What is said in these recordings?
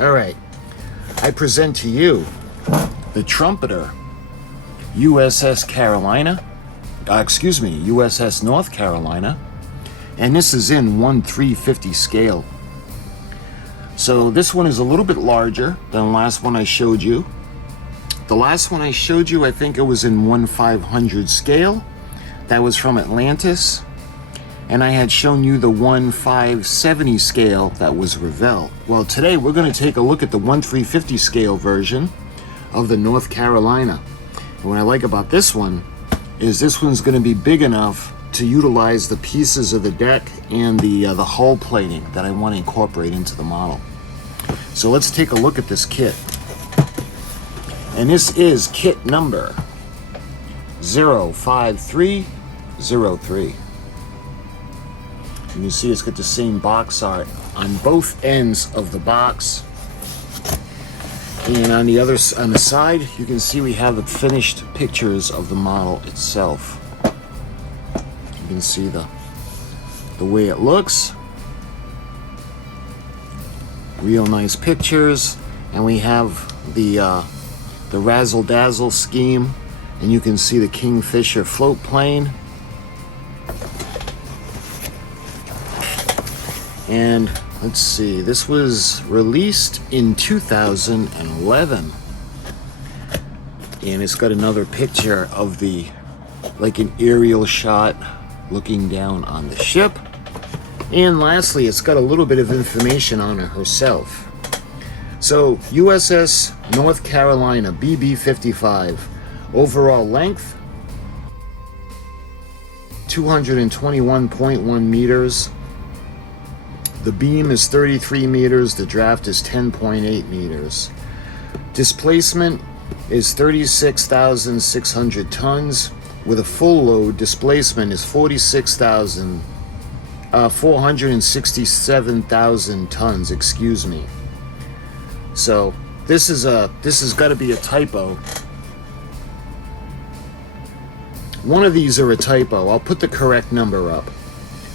All right, I present to you the Trumpeter U.S.S. Carolina, U.S.S. North Carolina, and this is in 1/350 scale. So this one is a little bit larger than the last one I showed you. The last one I showed you, I think it was in 1/500 scale. That was from Atlantis. And I had shown you the 1/570 scale that was Revell. Well, today we're going to take a look at the 1/350 scale version of the North Carolina. And what I like about this one is this one's going to be big enough to utilize the pieces of the deck and the hull plating that I want to incorporate into the model. So let's take a look at this kit. And this is kit number 05303. You can see it's got the same box art on both ends of the box. And on the side, you can see we have the finished pictures of the model itself. You can see the way it looks. Real nice pictures. And we have the razzle dazzle scheme, and you can see the Kingfisher float plane. And let's see, this was released in 2011, and it's got another picture of like an aerial shot looking down on the ship. And lastly, it's got a little bit of information on her herself. So U.S.S. North Carolina BB-55, overall length 221.1 meters. The beam is 33 meters, the draft is 10.8 meters. Displacement is 36,600 tons. With a full load, displacement is 467,000 tons, excuse me. So this has got to be a typo. One of these are a typo. I'll put the correct number up.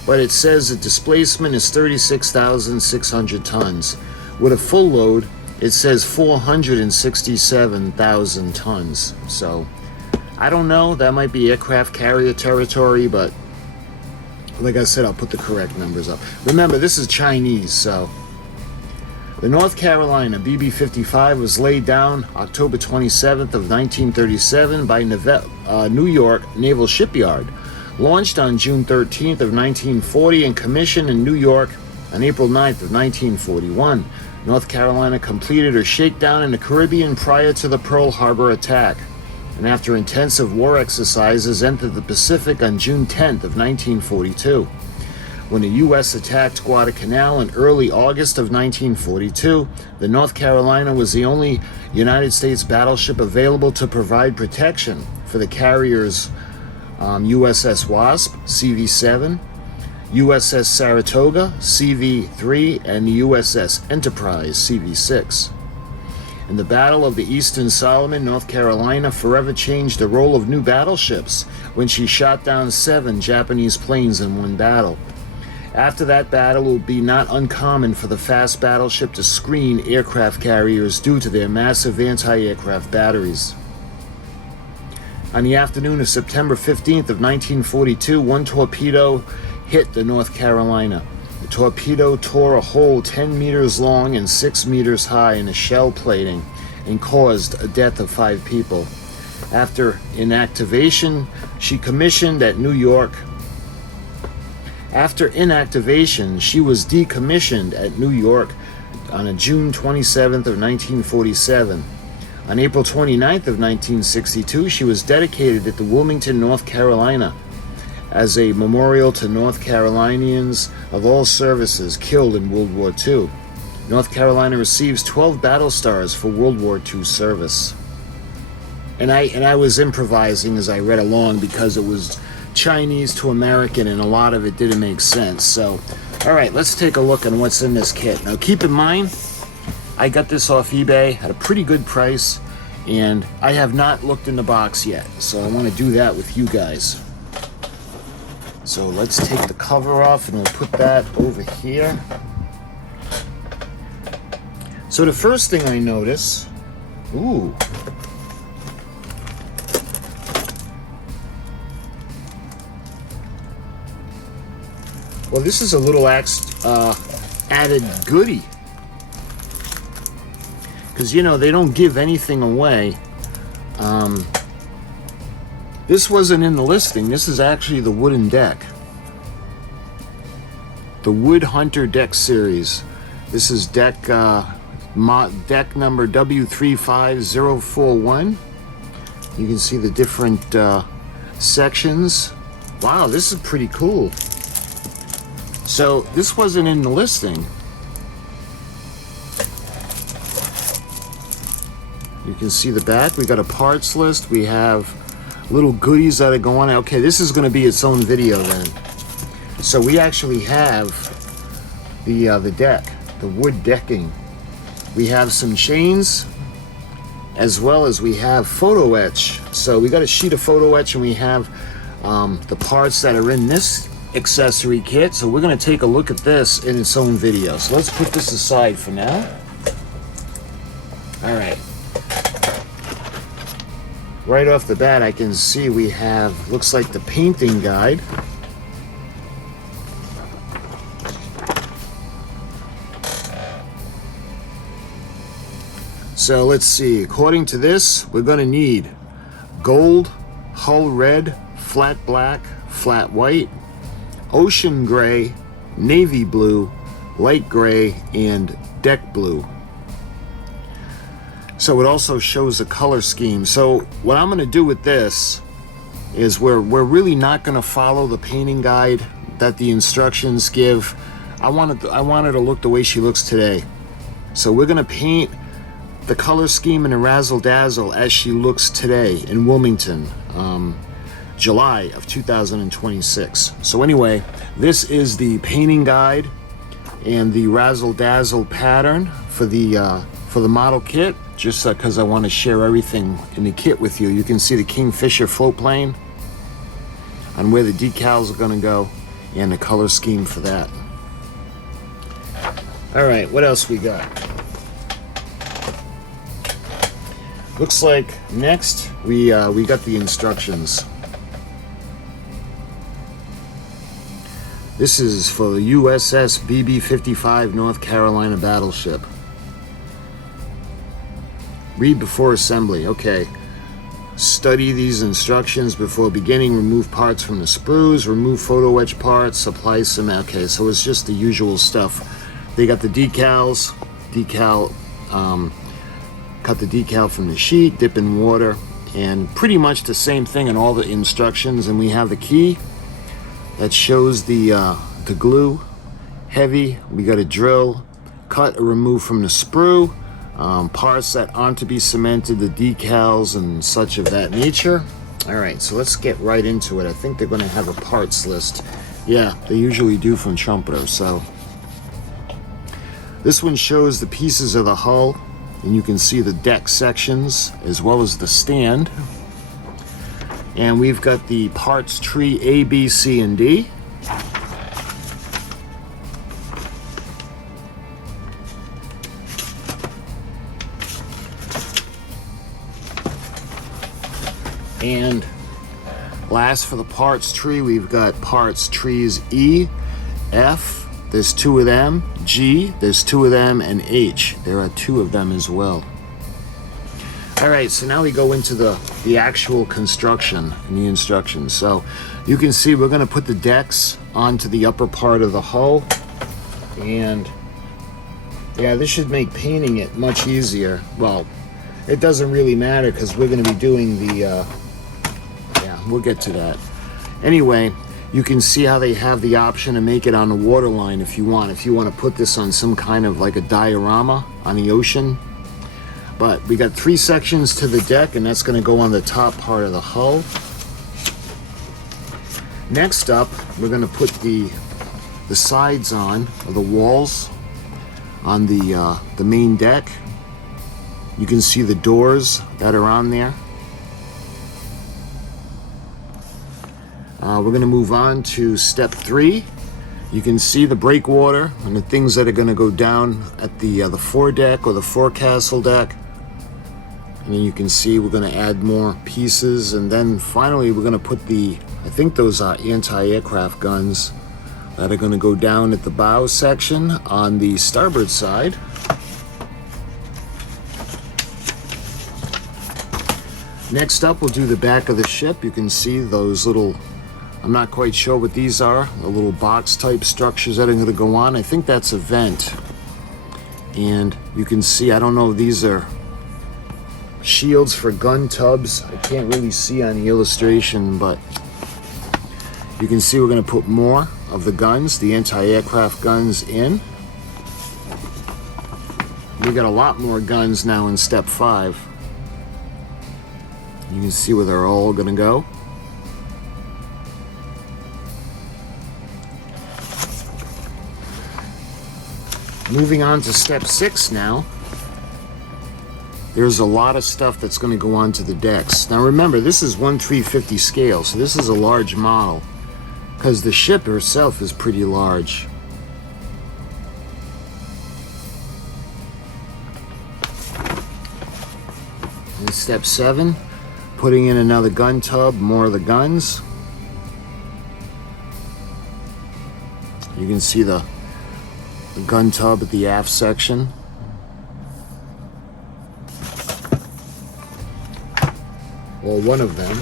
But it says the displacement is 36,600 tons. With a full load, it says 467,000 tons. So I don't know, that might be aircraft carrier territory, but like I said, I'll put the correct numbers up. Remember, this is Chinese, so. The North Carolina BB-55 was laid down October 27th of 1937 by New York Naval Shipyard. Launched on June 13th of 1940 and commissioned in New York on April 9th of 1941. North Carolina completed her shakedown in the Caribbean prior to the Pearl Harbor attack, and after intensive war exercises entered the Pacific on June 10th of 1942. When the U.S. attacked Guadalcanal in early August of 1942, the North Carolina was the only United States battleship available to provide protection for the carriers U.S.S. Wasp, CV-7, U.S.S. Saratoga, CV-3, and the U.S.S. Enterprise, CV-6. In the Battle of the Eastern Solomon, North Carolina forever changed the role of new battleships when she shot down 7 Japanese planes in one battle. After that battle, it would be not uncommon for the fast battleship to screen aircraft carriers due to their massive anti-aircraft batteries. On the afternoon of September 15th of 1942, one torpedo hit the North Carolina. The torpedo tore a hole 10 meters long and 6 meters high in the shell plating and caused a death of 5 people. After inactivation, she commissioned at New York. After inactivation, she was decommissioned at New York on June 27th of 1947. On April 29th of 1962, she was dedicated at the Wilmington, North Carolina, as a memorial to North Carolinians of all services killed in World War II. North Carolina receives 12 battle stars for World War II service. And I was improvising as I read along because it was Chinese to American and a lot of it didn't make sense. So, all right, let's take a look on what's in this kit. Now, keep in mind, I got this off eBay at a pretty good price, and I have not looked in the box yet, so I want to do that with you guys. So let's take the cover off and we'll put that over here. So the first thing I notice, ooh, well, this is a little added goodie. Because, you know, they don't give anything away. This wasn't in the listing. This is actually the wooden deck. The Wood Hunter deck series. This is deck number W35041. You can see the different sections. Wow, this is pretty cool. So this wasn't in the listing. You can see the back. We got a parts list. We have little goodies that are going on. Okay, this is going to be its own video then. So we actually have the deck, the wood decking. We have some chains, as well as we have photo etch. So we got a sheet of photo etch, and we have the parts that are in this accessory kit. So we're going to take a look at this in its own video. So let's put this aside for now. All right. Right off the bat, I can see we have, looks like the painting guide. So let's see, according to this, we're going to need gold, hull red, flat black, flat white, ocean gray, navy blue, light gray, and deck blue. So it also shows a color scheme. So what I'm going to do with this is we're really not going to follow the painting guide that the instructions give. I want her to look the way she looks today. So we're going to paint the color scheme in a razzle dazzle as she looks today in Wilmington, July of 2026. So anyway, this is the painting guide and the razzle dazzle pattern for the model kit. Just because I want to share everything in the kit with you. You can see the Kingfisher float plane and where the decals are going to go and the color scheme for that. All right, what else we got? Looks like next we got the instructions. This is for the U.S.S. BB-55 North Carolina battleship. Read before assembly. Okay. Study these instructions before beginning. Remove parts from the sprues. Remove photo etch parts. Apply some. Okay, so it's just the usual stuff. They got the decals. Cut the decal from the sheet. Dip in water. And pretty much the same thing in all the instructions. And we have the key that shows the glue. Heavy. We got a drill. Cut or remove from the sprue. Parts that aren't to be cemented, the decals and such of that nature. All right, so let's get right into it. I think they're going to have a parts list. Yeah, they usually do from Trumpeter. So this one shows the pieces of the hull, and you can see the deck sections as well as the stand. And we've got the parts tree A, B, C, and D. And last for the parts tree, we've got parts trees E, F, there's 2 of them, G, there's 2 of them, and H, there are 2 of them as well. All right, so now we go into the actual construction and the instructions. So you can see we're going to put the decks onto the upper part of the hull, and yeah, this should make painting it much easier. Well, it doesn't really matter because we're going to be doing the we'll get to that. Anyway, you can see how they have the option to make it on the waterline if you want. If you want to put this on some kind of like a diorama on the ocean. But we got 3 sections to the deck, and that's going to go on the top part of the hull. Next up, we're going to put the sides on, or the walls, on the main deck. You can see the doors that are on there. We're going to move on to step 3, You can see the breakwater and the things that are going to go down at the foredeck or the forecastle deck. And then you can see we're going to add more pieces, and then finally we're going to put I think those are anti-aircraft guns that are going to go down at the bow section on the starboard side. Next up, we'll do the back of the ship. You can see those little, I'm not quite sure what these are, the little box type structures that are going to go on. I think that's a vent. And you can see, I don't know if these are shields for gun tubs. I can't really see on the illustration, but you can see we're going to put more of the guns, the anti-aircraft guns, in. We got a lot more guns now in step 5. You can see where they're all going to go. Moving on to step 6 now. There's a lot of stuff that's going to go onto the decks. Now remember, this is 1/350 scale, so this is a large model because the ship herself is pretty large. In step 7, putting in another gun tub, more of the guns. You can see the gun tub at the aft section. Well, one of them.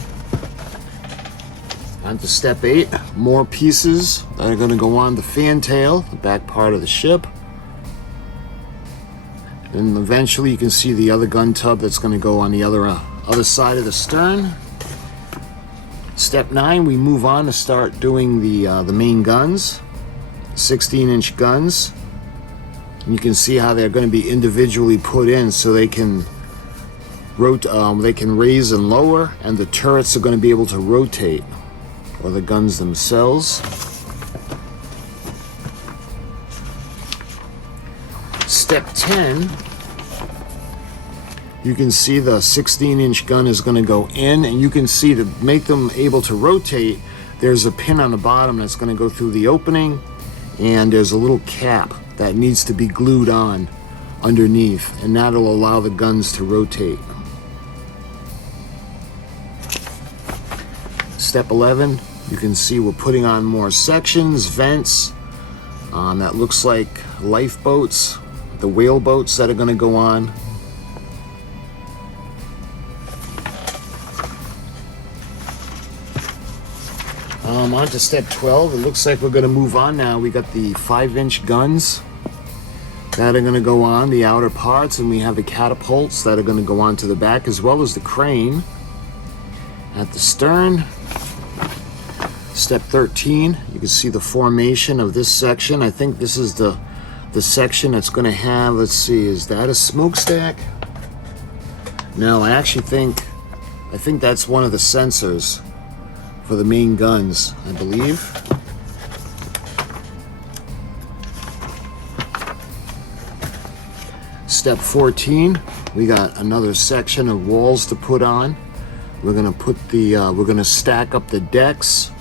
On to step 8, more pieces that are going to go on the fantail, the back part of the ship. And eventually you can see the other gun tub that's going to go on the other side of the stern. Step 9, we move on to start doing the main guns, 16-inch guns. And you can see how they're going to be individually put in so they can raise and lower, and the turrets are going to be able to rotate, or the guns themselves. Step 10, you can see the 16-inch gun is going to go in, and you can see to make them able to rotate, there's a pin on the bottom that's going to go through the opening, and there's a little cap that needs to be glued on underneath, and that'll allow the guns to rotate. Step 11, you can see we're putting on more sections, vents. That looks like lifeboats, the whale boats that are going to go on. On to step 12. It looks like we're going to move on now. We got the 5-inch guns that are going to go on the outer parts, and we have the catapults that are going to go on to the back, as well as the crane at the stern. Step 13, you can see the formation of this section. I think this is the section that's going to have, let's see, is that a smokestack? No, I think that's one of the sensors for the main guns, I believe. Step 14, we got another section of walls to put on. We're gonna we're gonna stack up the decks.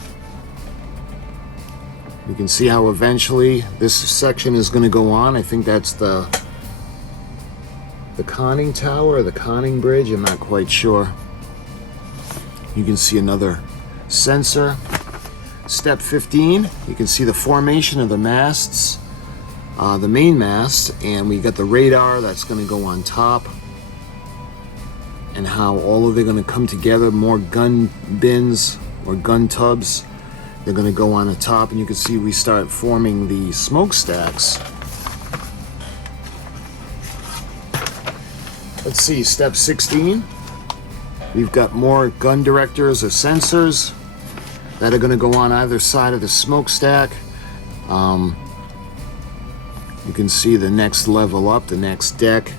You can see how eventually this section is gonna go on. I think that's the conning tower or the conning bridge, I'm not quite sure. You can see another sensor. Step 15, you can see the formation of the masts, the main mast, and we got the radar that's going to go on top, and how all of them are going to come together. More gun bins or gun tubs, they're going to go on the top, and you can see we start forming the smokestacks. Let's see, step 16, we've got more gun directors or sensors that are going to go on either side of the smokestack. You can see the next level up, the next deck.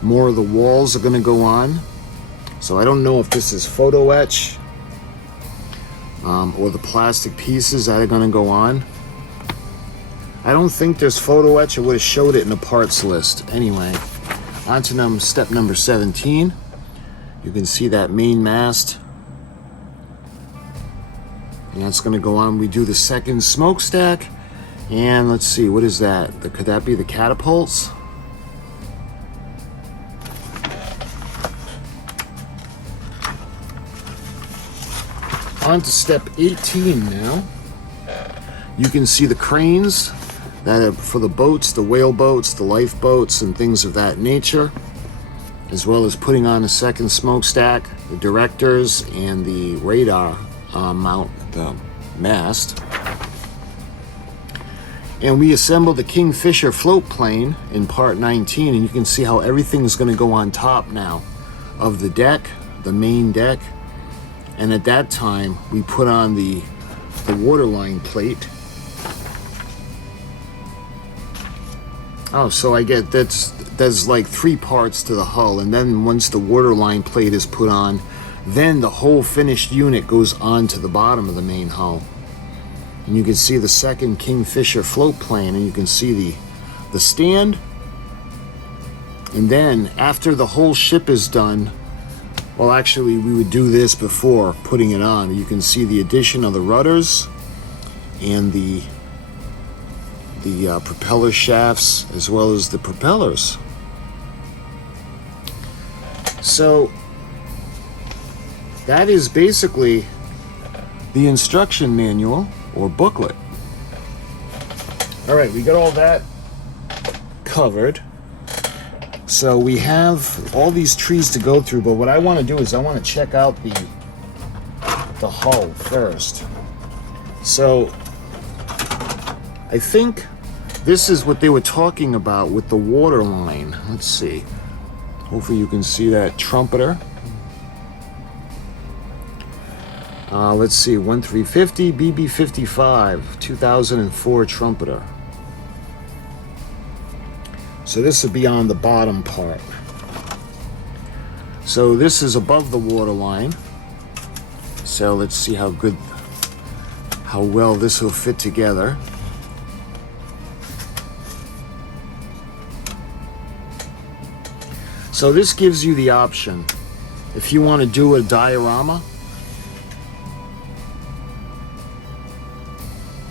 More of the walls are going to go on. So I don't know if this is photo etch or the plastic pieces that are going to go on. I don't think there's photo etch. I would have showed it in the parts list. Anyway, on to step number 17. You can see that main mast And that's going to go on. We do the second smokestack. And let's see, what is that? Could that be the catapults? On to step 18 now. You can see the cranes that are for the boats, the whale boats, the lifeboats, and things of that nature, as well as putting on a second smokestack, the directors, and the radar mount, the mast. And we assembled the Kingfisher float plane in part 19, and you can see how everything's going to go on top now of the deck, the main deck. And at that time, we put on the waterline plate. Oh, so I get there's like 3 parts to the hull, and then once the waterline plate is put on, then the whole finished unit goes on to the bottom of the main hull. And you can see the second Kingfisher float plane, and you can see the stand. And then after the whole ship is done, well, actually we would do this before putting it on. You can see the addition of the rudders and the propeller shafts, as well as the propellers. So that is basically the instruction manual or booklet. All right, we got all that covered. So we have all these trees to go through, but what I want to do is I want to check out the hull first. So I think this is what they were talking about with the water line. Let's see. Hopefully you can see that trumpeter. Let's see, 1350 BB-55 2004 trumpeter. So this would be on the bottom part. So this is above the water line. So let's see how well this will fit together. So this gives you the option. If you want to do a diorama,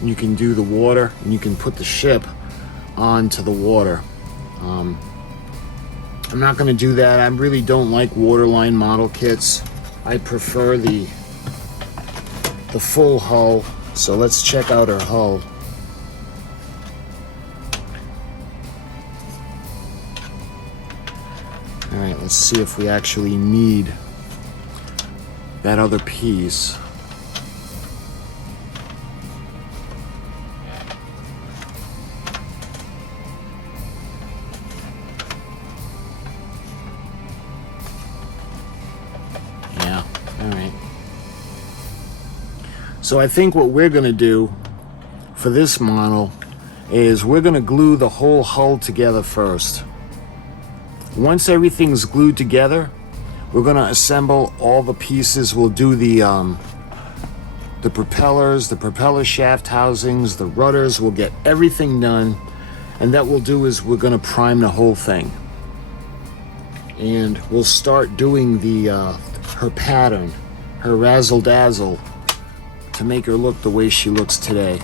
you can do the water, and you can put the ship onto the water. I'm not going to do that. I really don't like waterline model kits. I prefer the full hull. So let's check out our hull. All right, let's see if we actually need that other piece. So I think what we're going to do for this model is we're going to glue the whole hull together first. Once everything's glued together, we're going to assemble all the pieces. We'll do the propellers, the propeller shaft housings, the rudders. We'll get everything done, and that we'll do is we're going to prime the whole thing. And we'll start doing her pattern, her razzle dazzle, to make her look the way she looks today.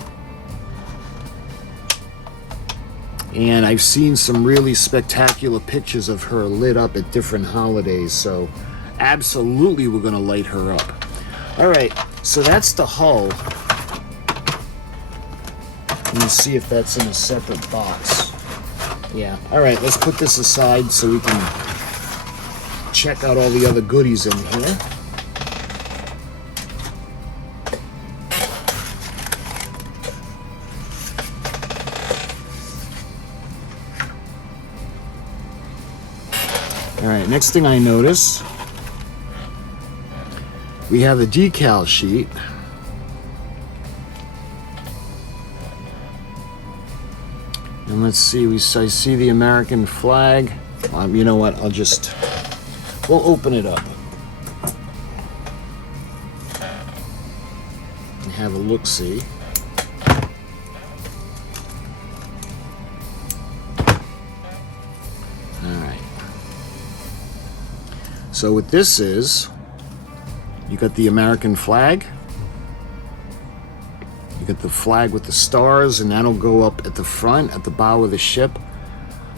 And I've seen some really spectacular pictures of her lit up at different holidays, so absolutely we're going to light her up. All right, so that's the hull. Let me see if that's in a separate box. Yeah, all right, let's put this aside so we can check out all the other goodies in here. Alright, next thing I notice, we have the decal sheet. And let's see, I see the American flag. You know what, we'll open it up and have a look-see. So what this is, you got the American flag, got the flag with the stars, and that'll go up at the front, at the bow of the ship.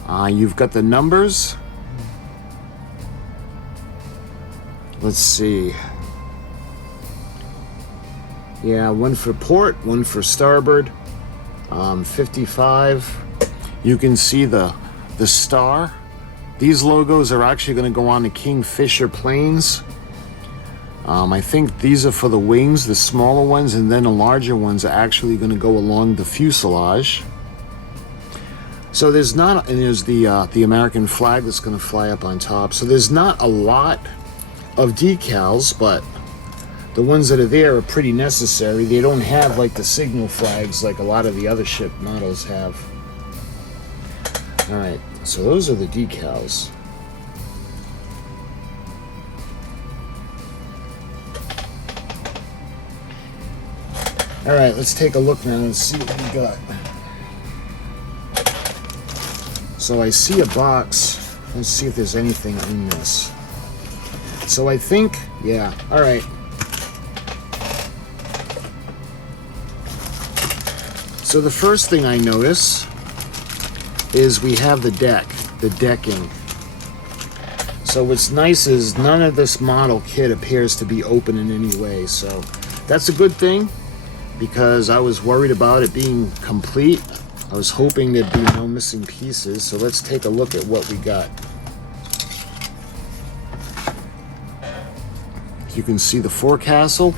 You've got the numbers. Let's see. Yeah, one for port, one for starboard. 55. You can see the star. These logos are actually going to go on the Kingfisher planes. I think these are for the wings, the smaller ones, and then the larger ones are actually going to go along the fuselage. So there's not, and there's the American flag that's going to fly up on top. So there's not a lot of decals, but the ones that are there are pretty necessary. They don't have like the signal flags like a lot of the other ship models have. All right, so those are the decals. All right, let's take a look now and see what we got. So I see a box. Let's see if there's anything in this. So I think, yeah, all right. So the first thing I notice is we have the deck, the decking. So what's nice is none of this model kit appears to be open in any way. So that's a good thing, because I was worried about it being complete. I was hoping there'd be no missing pieces. So let's take a look at what we got. You can see the forecastle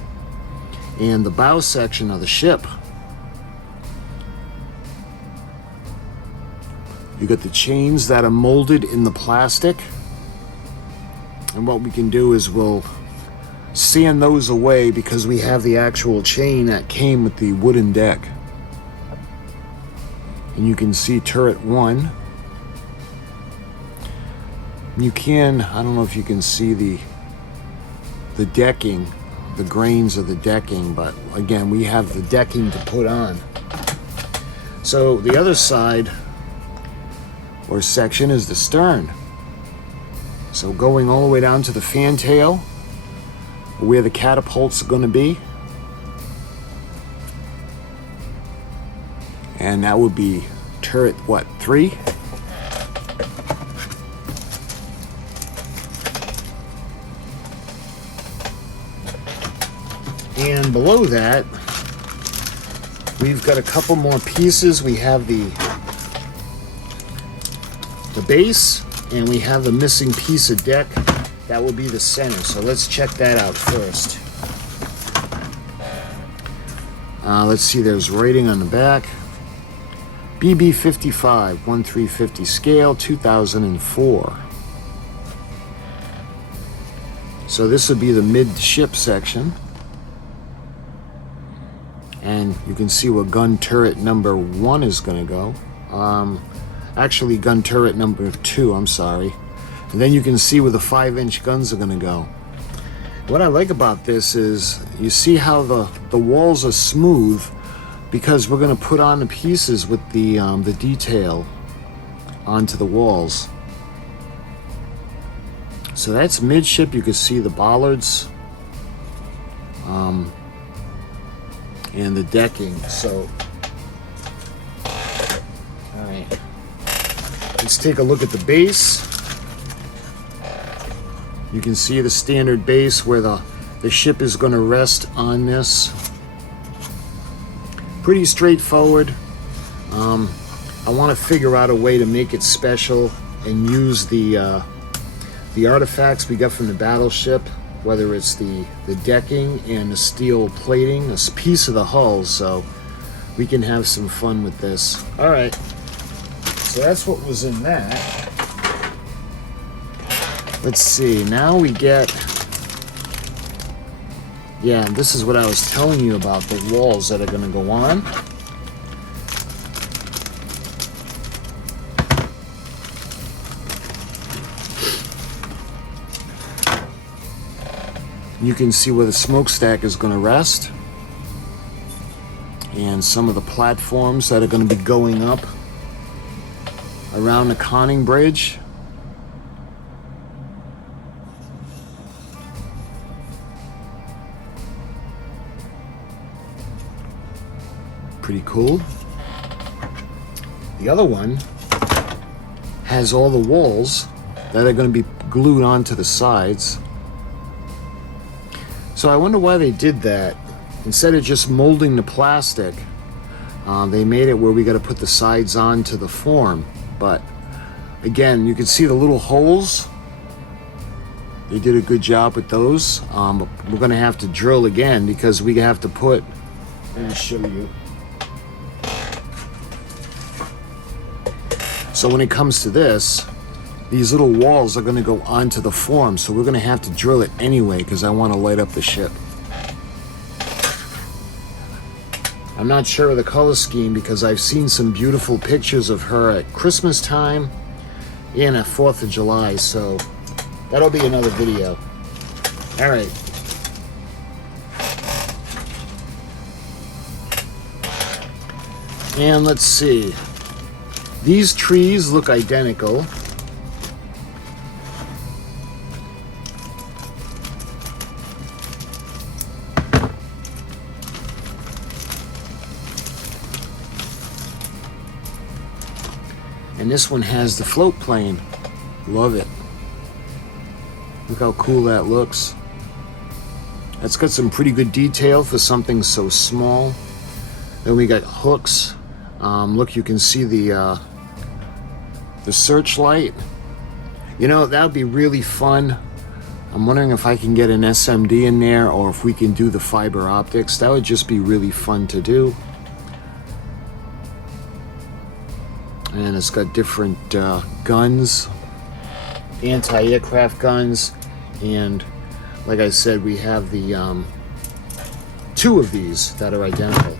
and the bow section of the ship. You got the chains that are molded in the plastic. And what we can do is we'll sand those away because we have the actual chain that came with the wooden deck. And you can see turret 1. You can, I don't know if you can see the decking, the grains of the decking, but again, we have the decking to put on. So the other side or section is the stern. So going all the way down to the fantail, where the catapults are going to be. And that would be turret, what, 3? And below that, we've got a couple more pieces. We have the base, and we have the missing piece of deck. That will be the center. So let's check that out first. Let's see, there's writing on the back. BB-55, 1/350 scale, 2004. So this would be the midship section. And you can see where gun turret number 1 is going to go. Actually, gun turret number 2, I'm sorry. And then you can see where the 5-inch guns are going to go. What I like about this is you see how the walls are smooth, because we're going to put on the pieces with the detail onto the walls. So that's midship. You can see the bollards and the decking. So, all right, let's take a look at the base. You can see the standard base where the ship is going to rest on this. Pretty straightforward. I want to figure out a way to make it special and use the artifacts we got from the battleship, whether it's the decking and the steel plating, a piece of the hull, so we can have some fun with this. All right, so that's what was in that. Let's see, now we get, yeah, this is what I was telling you about, the walls that are going to go on. You can see where the smokestack is going to rest, and some of the platforms that are going to be going up around the conning bridge. pretty cool. The other one has all the walls that are going to be glued onto the sides. So I wonder why they did that. Instead of just molding the plastic, they made it where we got to put the sides onto the form. But again, you can see the little holes. They did a good job with those. We're going to have to drill again because we have to put, let me show you. So when it comes to this, these little walls are going to go onto the form, so we're going to have to drill it anyway because I want to light up the ship. I'm not sure of the color scheme because I've seen some beautiful pictures of her at Christmas time and at 4th of July, so that'll be another video. All right. And let's see. These trees look identical. And this one has the float plane. Love it. Look how cool that looks. That's got some pretty good detail for something so small. Then we got hooks. Look, you can see the searchlight. You know, that would be really fun. I'm wondering if I can get an SMD in there or if we can do the fiber optics. That would just be really fun to do. And it's got different guns, anti-aircraft guns, and like I said, we have the 2 of these that are identical.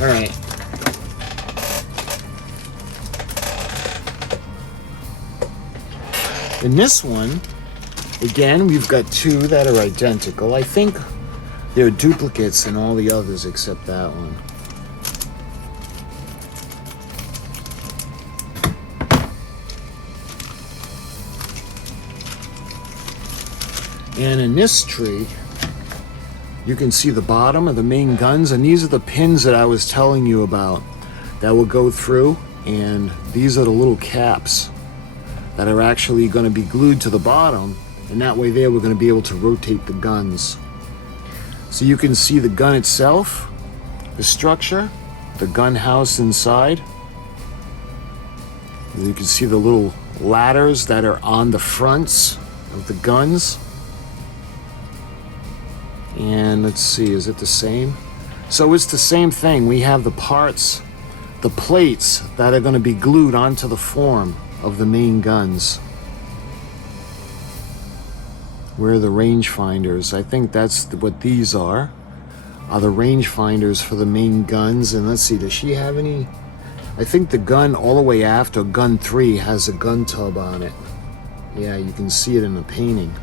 All right. In this one, again, we've got 2 that are identical. I think they're duplicates in all the others except that one. And in this tree, you can see the bottom of the main guns, and these are the pins that I was telling you about that will go through, and these are the little caps that are actually going to be glued to the bottom, and that way there we're going to be able to rotate the guns. So you can see the gun itself, the structure, the gun house inside. And you can see the little ladders that are on the fronts of the guns. And let's see, is it the same? So it's the same thing. We have the parts, the plates that are going to be glued onto the form of the main guns. Where are the rangefinders? I think that's what these are the rangefinders for the main guns. And let's see, does she have any? I think the gun all the way after, gun 3, has a gun tub on it. Yeah, you can see it in the painting.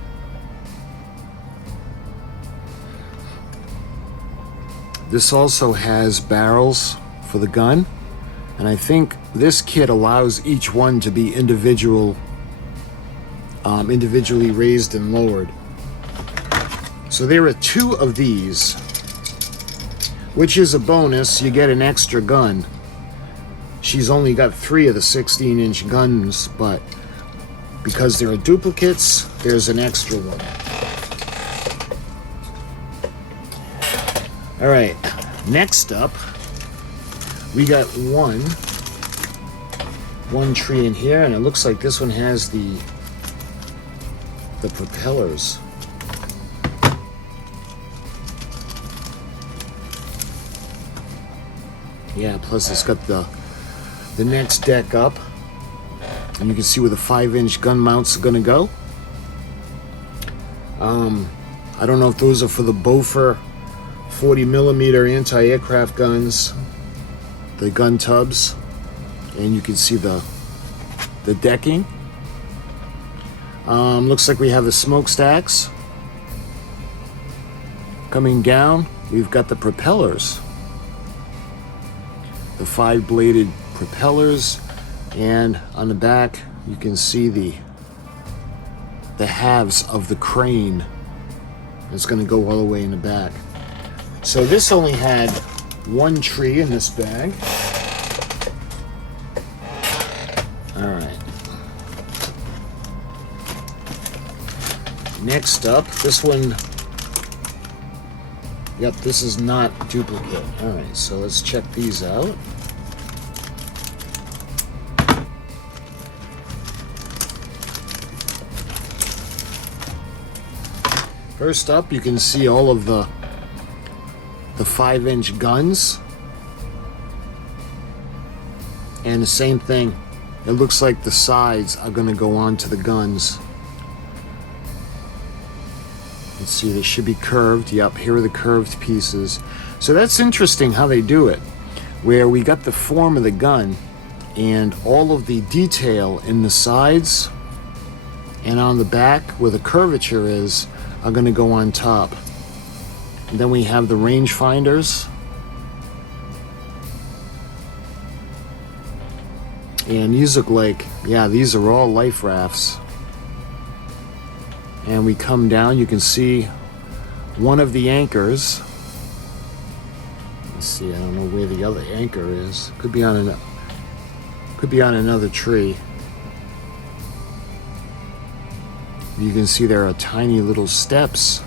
This also has barrels for the gun, and I think this kit allows each one to be individually raised and lowered. So there are 2 of these, which is a bonus. You get an extra gun. She's only got 3 of the 16-inch guns, but because there are duplicates, there's an extra one. All right, next up, we got one tree in here, and it looks like this one has the propellers. Yeah, plus it's got the next deck up, and you can see where the 5-inch gun mounts are gonna go. I don't know if those are for the Beaufort 40mm anti-aircraft guns, the gun tubs, and you can see the decking. Looks like we have the smokestacks. Coming down, we've got the propellers, the 5-bladed propellers, and on the back you can see the halves of the crane. It's going to go all the way in the back. So this only had one tree in this bag. All right. Next up, this one. Yep, this is not duplicate. All right, so let's check these out. First up, you can see all of the 5-inch guns. And the same thing, it looks like the sides are going to go onto the guns. Let's see, they should be curved. Yep, here are the curved pieces. So that's interesting how they do it, where we got the form of the gun and all of the detail in the sides and on the back where the curvature is are going to go on top. And then we have the range finders. And these look like, yeah, these are all life rafts. And we come down, you can see one of the anchors. Let's see, I don't know where the other anchor is. Could be on another tree. You can see there are tiny little steps.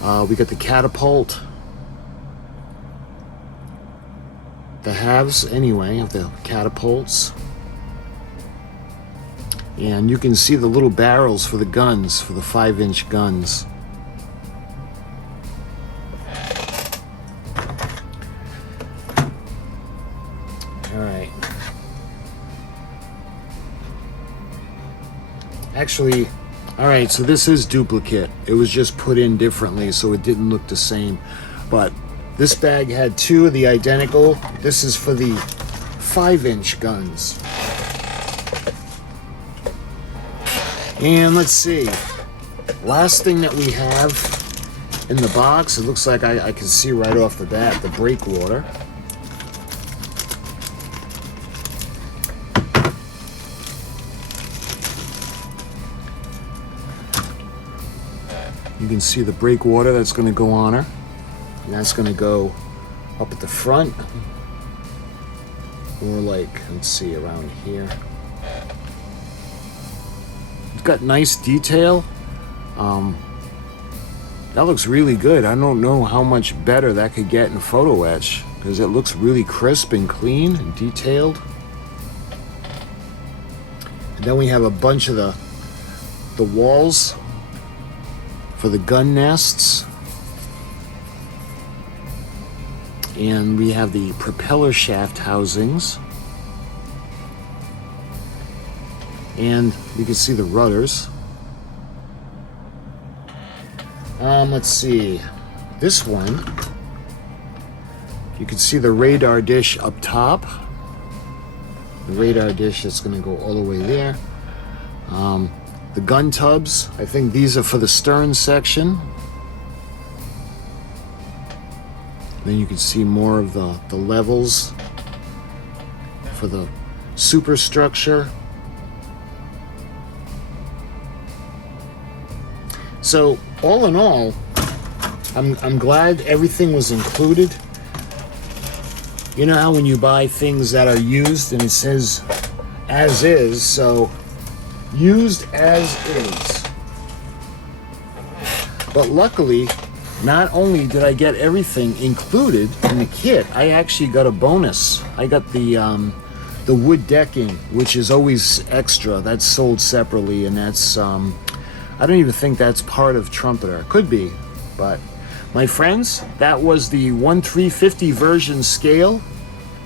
We got the catapult. The halves, anyway, of the catapults. And you can see the little barrels for the guns, for the 5-inch guns. All right. Actually, all right, so this is duplicate. It was just put in differently, so it didn't look the same. But this bag had two of the identical. This is for the 5-inch guns. And let's see, last thing that we have in the box, it looks like I can see right off the bat the breakwater. You can see the breakwater that's going to go on her, and that's going to go up at the front, or like, let's see, around here. Got nice detail. That looks really good. I don't know how much better that could get in photo etch, because it looks really crisp and clean and detailed. And then we have a bunch of the walls for the gun nests, and we have the propeller shaft housings. And you can see the rudders. Let's see. This one, you can see the radar dish up top. The radar dish that's going to go all the way there. The gun tubs, I think these are for the stern section. Then you can see more of the levels for the superstructure. So all in all, I'm glad everything was included. You know how when you buy things that are used and it says as is, so used as is. But luckily, not only did I get everything included in the kit, I actually got a bonus. I got the wood decking, which is always extra. That's sold separately, and that's I don't even think that's part of Trumpeter. Could be, but my friends, that was the 1/350 version scale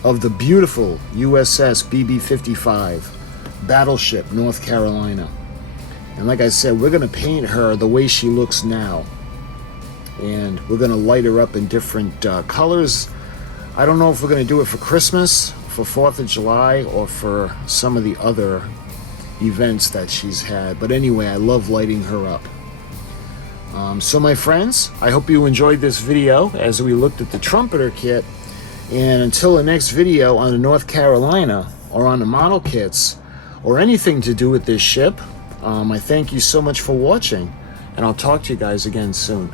of the beautiful U.S.S. BB-55 Battleship North Carolina. And like I said, we're going to paint her the way she looks now. And we're going to light her up in different colors. I don't know if we're going to do it for Christmas, for 4th of July, or for some of the other events that she's had. But anyway, I love lighting her up. So my friends, I hope you enjoyed this video as we looked at the Trumpeter kit. And until the next video on the North Carolina, or on the model kits, or anything to do with this ship, I thank you so much for watching, and I'll talk to you guys again soon.